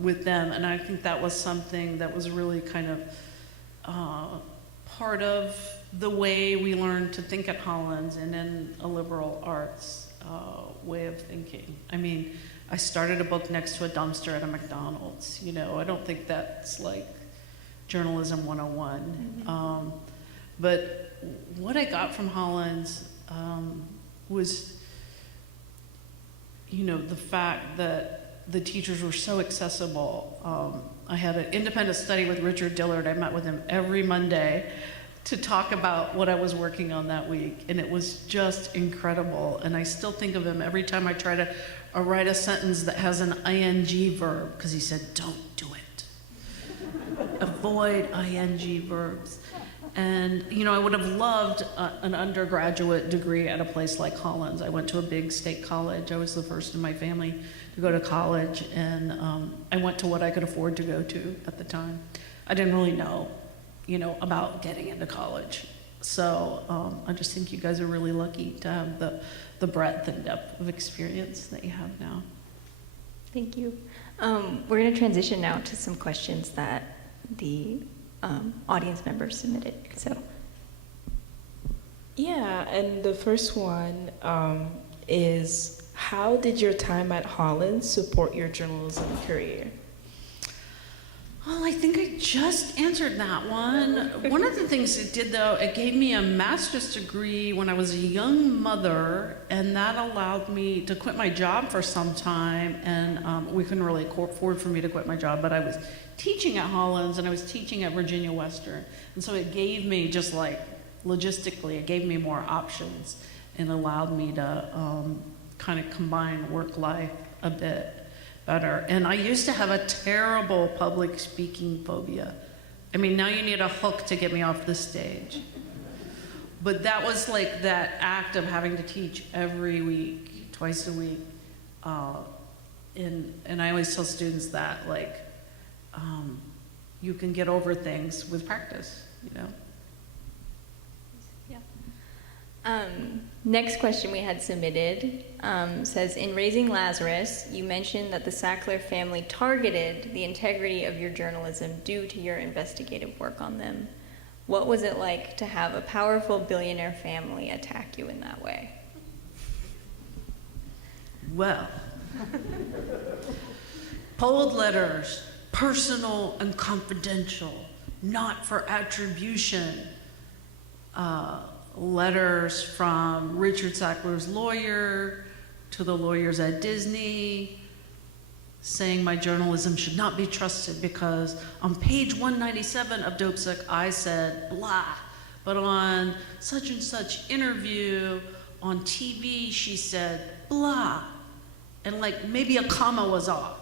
with them. And I think that was something that was really kind of part of the way we learned to think at Hollins and in a liberal arts way of thinking. I mean, I started a book next to a dumpster at a McDonald's. I don't think that's like journalism 101. But what I got from Hollins was, the fact that the teachers were so accessible. I had an independent study with Richard Dillard. I met with him every Monday to talk about what I was working on that week, and it was just incredible. And I still think of him every time I try to write a sentence that has an ing verb, because he said, don't do it. Avoid ing verbs. And, I would have loved an undergraduate degree at a place like Hollins. I went to a big state college. I was the first in my family to go to college, and I went to what I could afford to go to at the time. I didn't really know, about getting into college. So I just think you guys are really lucky to have the breadth and depth of experience that you have now. Thank you. We're going to transition now to some questions that the audience members submitted. So, Yeah, and the first one is, how did your time at Hollins support your journalism career? Well, I think I just answered that one. One of the things it did, though, it gave me a master's degree when I was a young mother, and that allowed me to quit my job for some time, and we couldn't really afford for me to quit my job, but I was teaching at Hollins, and I was teaching at Virginia Western, and so it gave me, just like logistically, it gave me more options and allowed me to kind of combine work-life a bit better. And I used to have a terrible public speaking phobia. I mean, now you need a hook to get me off the stage. But that was like that act of having to teach every week, twice a week. And I always tell students that, you can get over things with practice, Yeah. Next question we had submitted says, in Raising Lazarus, you mentioned that the Sackler family targeted the integrity of your journalism due to your investigative work on them. What was it like to have a powerful billionaire family attack you in that way? Well, bold letters, personal and confidential, not for attribution. Letters from Richard Sackler's lawyer to the lawyers at Disney saying my journalism should not be trusted because on page 197 of Dopesick I said blah, but on such and such interview on TV she said blah, and maybe a comma was off.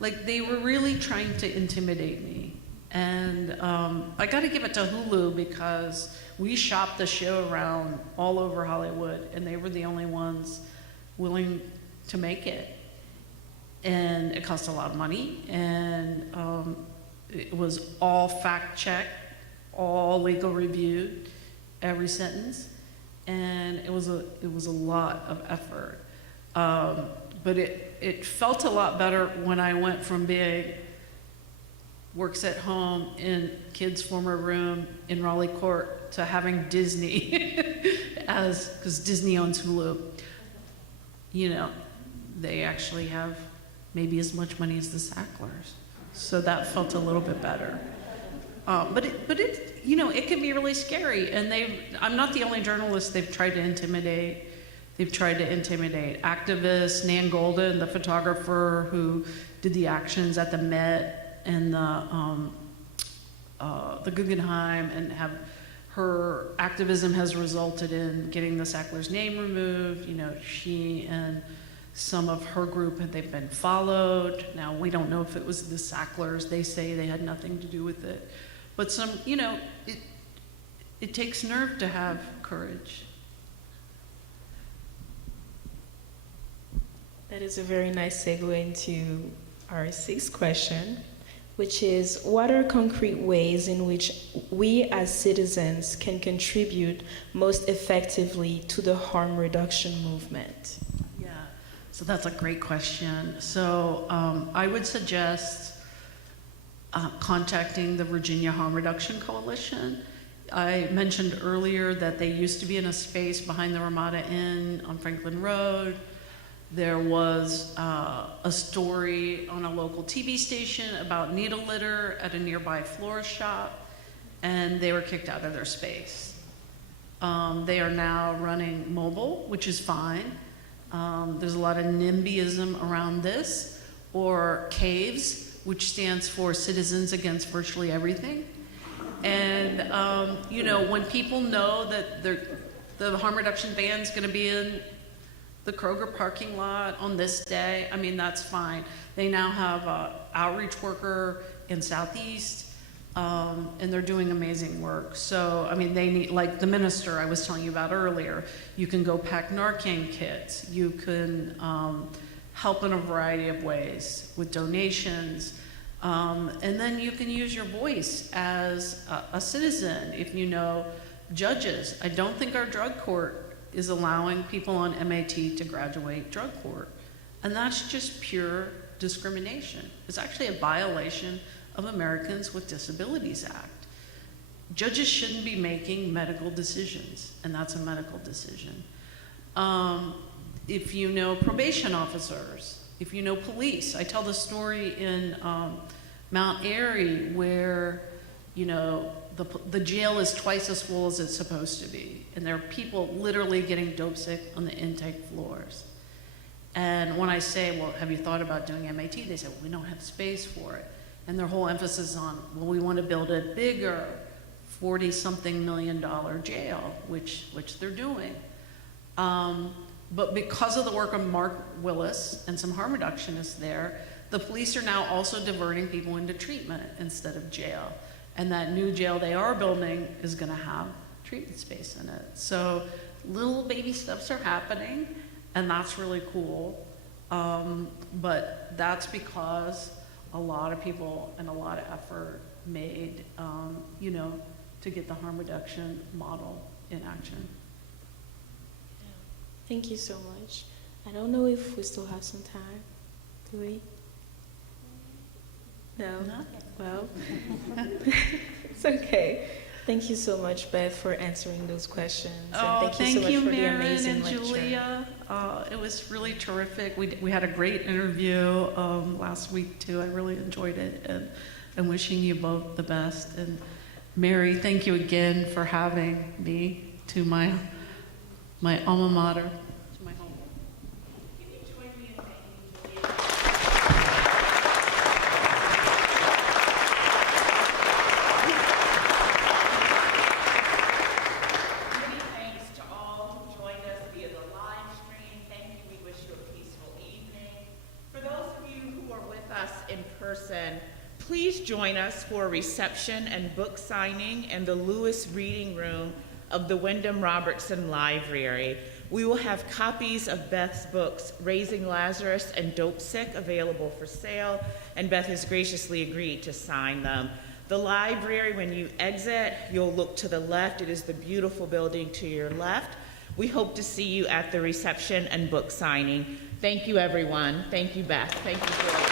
They were really trying to intimidate me. And I got to give it to Hulu because we shopped the show around all over Hollywood, and they were the only ones willing to make it. And it cost a lot of money, and it was all fact-checked, all legal reviewed, every sentence, and it was a lot of effort. But it felt a lot better when I went from being works at home in kids' former room in Raleigh Court to having Disney, because Disney owns Hulu. They actually have maybe as much money as the Sacklers, so that felt a little bit better. But it can be really scary, and I'm not the only journalist they've tried to intimidate. They've tried to intimidate activists, Nan Golden, the photographer who did the actions at the Met and the Guggenheim, and her activism has resulted in getting the Sackler's name removed. She and some of her group, they've been followed. Now, we don't know if it was the Sacklers. They say they had nothing to do with it. But it takes nerve to have courage. That is a very nice segue into our sixth question, which is, what are concrete ways in which we as citizens can contribute most effectively to the harm reduction movement? Yeah, so that's a great question. So I would suggest contacting the Virginia Harm Reduction Coalition. I mentioned earlier that they used to be in a space behind the Ramada Inn on Franklin Road. There was a story on a local TV station about needle litter at a nearby florist shop. and they were kicked out of their space. They are now running mobile, which is fine. There's a lot of NIMBYism around this, or CAVES, which stands for Citizens Against Virtually Everything. And, you know, when people know that the harm reduction van is going to be in the Kroger parking lot on this day, I mean, that's fine. They now have an outreach worker in Southeast, and they're doing amazing work. So, I mean, they need, like the minister I was telling you about earlier, you can go pack Narcan kits. You can help in a variety of ways with donations. And then you can use your voice as a citizen. If you know judges, I don't think our drug court is allowing people on MAT to graduate drug court. And that's just pure discrimination. It's actually a violation of Americans with Disabilities Act. Judges shouldn't be making medical decisions, and that's a medical decision. If you know probation officers, if you know police, I tell the story in Mount Airy where, you know, the jail is twice as full as it's supposed to be, and there are people literally getting dope sick on the intake floors. And when I say, well, have you thought about doing MAT? They say, well, we don't have space for it. And their whole emphasis on, well, we want to build a bigger $40-something million jail, which they're doing. But because of the work of Mark Willis and some harm reductionists there, the police are now also diverting people into treatment instead of jail. And that new jail they are building is going to have treatment space in it. So little baby steps are happening, and that's really cool. But that's because a lot of people and a lot of effort made, you know, to get the harm reduction model in action. Thank you so much. I don't know if we still have some time. Do we? No? Well, it's okay. Thank you so much, Beth, for answering those questions. Oh, and thank you so much for the Maren amazing and lecture. Julia. It was really terrific. We had a great interview last week, too. I really enjoyed it, and I'm wishing you both the best. And Mary, thank you again for having me to my alma mater, to my home. Can you join me in thanking Julia? Many thanks to all who joined us via the live stream. Thank you. We wish you a peaceful evening. For those of you who are with us in person, please join us for a reception and book signing in the Lewis Reading Room of the Wyndham Robertson Library. We will have copies of Beth's books, Raising Lazarus and Dope Sick, available for sale, and Beth has graciously agreed to sign them. The library, when you exit, you'll look to the left. It is the beautiful building to your left. We hope to see you at the reception and book signing. Thank you, everyone. Thank you, Beth. Thank you, Julie.